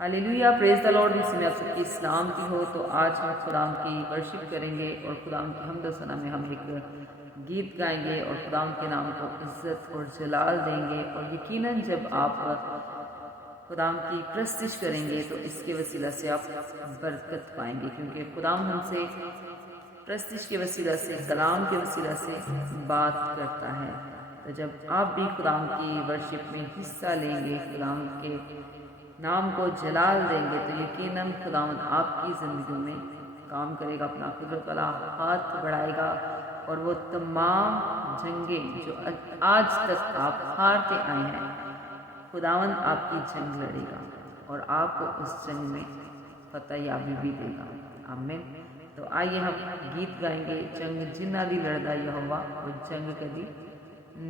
Hallelujah, praise the Lord. जिसमें आप सबकी इस्लाम की हो। तो आज हम खुदाम की वर्शिप करेंगे और खुदाम की हमद सना में हम एक गीत गाएंगे और खुदाम के नाम को इज्जत और जलाल देंगे। और यकीनन जब आप खुदाम की प्रस्तिश करेंगे तो इसके वसीला से आप बरकत पाएंगे, क्योंकि खुदाम हमसे प्रस्तिश के वसीला से, कलाम के वसीला से बात करता है। तो जब आप भी खुदाम की वर्शिप में हिस्सा लेंगे, खुदाम के नाम को जलाल देंगे, तो यकीनन खुदावंद आपकी ज़िंदगी में काम करेगा, अपना कुदरत वाला हाथ बढ़ाएगा और वो तमाम जंगें जो आज तक आप हारते आए हैं, खुदावंद आपकी जंग लड़ेगा और आपको उस जंग में फतह याबी भी देगा। आमीन। तो आइए हम गीत गाएंगे, जंग जिन्ना दी लड़दा यहोवा और जंग कभी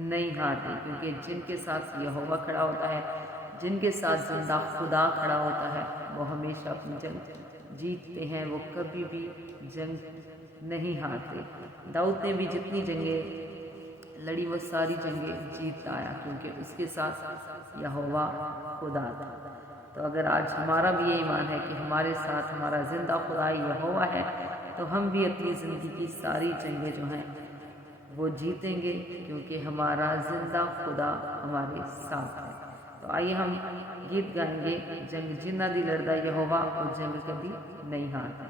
नहीं हारते, क्योंकि जिनके साथ यहोवा खड़ा होता है, जिनके साथ जिंदा खुदा खड़ा होता है, वो हमेशा अपनी जंग जीतते हैं, वो कभी भी जंग नहीं हारते। दाऊद ने भी जितनी जंगें लड़ी वो सारी जंगें जीत आया, क्योंकि उसके साथ यहोवा खुदा था। तो अगर आज हमारा भी ये ईमान है कि हमारे साथ हमारा जिंदा खुदा यहोवा है, तो हम भी अपनी ज़िंदगी की सारी जंगें जो हैं वो जीतेंगे, क्योंकि हमारा जिंदा खुदा हमारे साथ है। तो आइए हम गीत गाएंगे, जंग जिन्ना दी लड़दा यहोवा और जंग कभी नहीं हारता।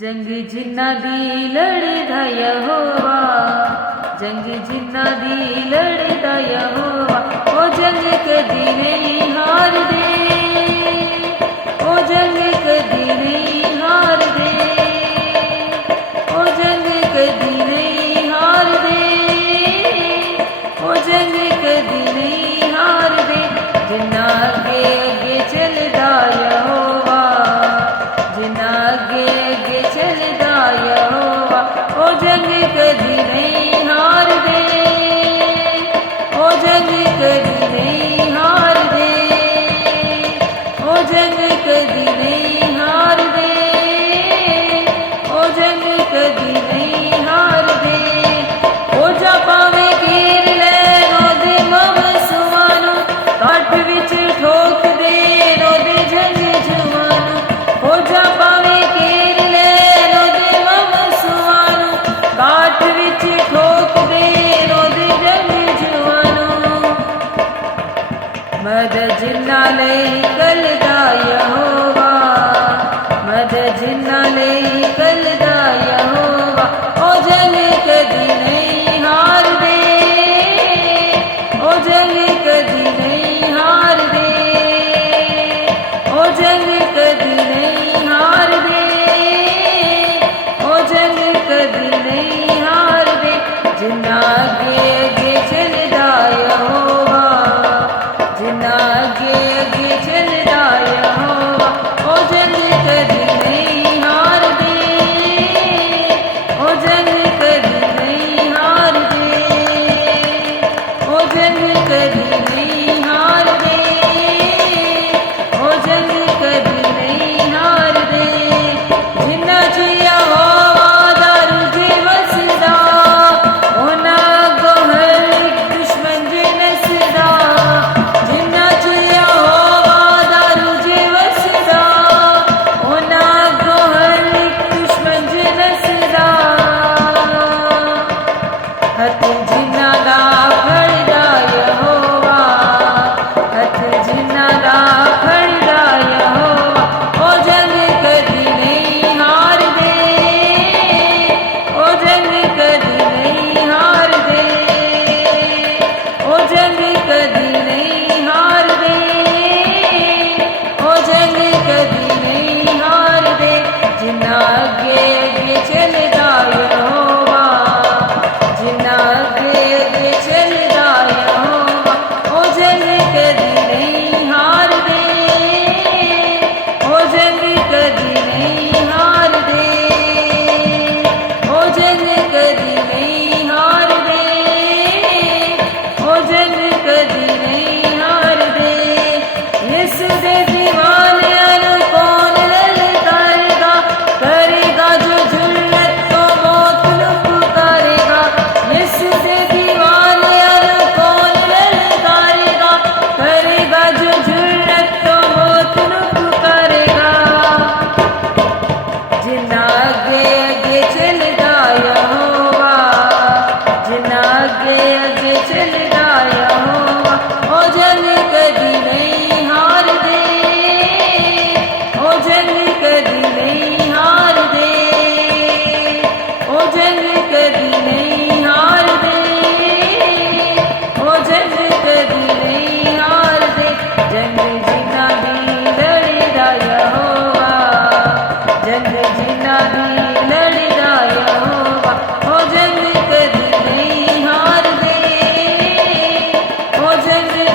जंग जिन्ना दी लड़दा यहोवा, जंग जिन्ना दी लड़दा यहोवा, ओ जंग कभी नहीं हार दे, ओ जंग कभी नहीं हार दे, ओ जंग कभी नहीं हार दे, ओ जंग कभी नहीं हार दे। जिन्ना अगे अगे चलदा यहोवा, जिन्ना अगे अगे चलदा यहोवा, ओ जंग कभी नहीं हार दे, ओ जंग कभी नहीं हार दे, ओ जंग कभी नहीं हार दे, ओ जंग कभी नहीं हार दे। ओ जा पावे घेर ले रोदे मम सुवानु, काठ विच ठोक दे रोदे जंग जुवानु, ओ जा पावे घेर ले रोदे मम सुवानु, काठ विच ठोक दे रोदे जंग जुवानु। मदद जिन्ना लई कलदा यहोवा, मदद जिन्ना लई कलदा यहोवा, ओ जंग कभी नहीं हार दे, ओ जंग कभी नहीं हार दे, ओ जंग कभी नहीं हार दे, ओ जंग कभी नहीं हार दे। जिन्ना अगे अगे चलदा यहोवा, जिन्ना अगे अगे चलदा यहोवा,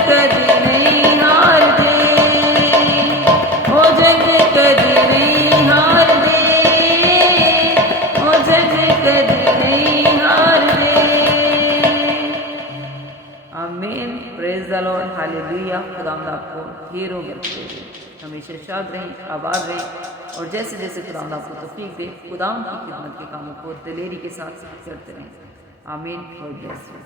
कदी नहीं हारदे, ओ जंग कदी नहीं हारदे, ओ जंग कदी नहीं हारदे। आमीन। Praise the Lord, hallelujah. खुदावंद आपको ढेरों बरकतें दे, हमेशा शाद रहें, आबाद रहें और जैसे जैसे खुदावंद आपको तौफीक दे, खुदावंद की खिदमत के कामों को दिलेरी के साथ करते रहें। आमीन। God bless you.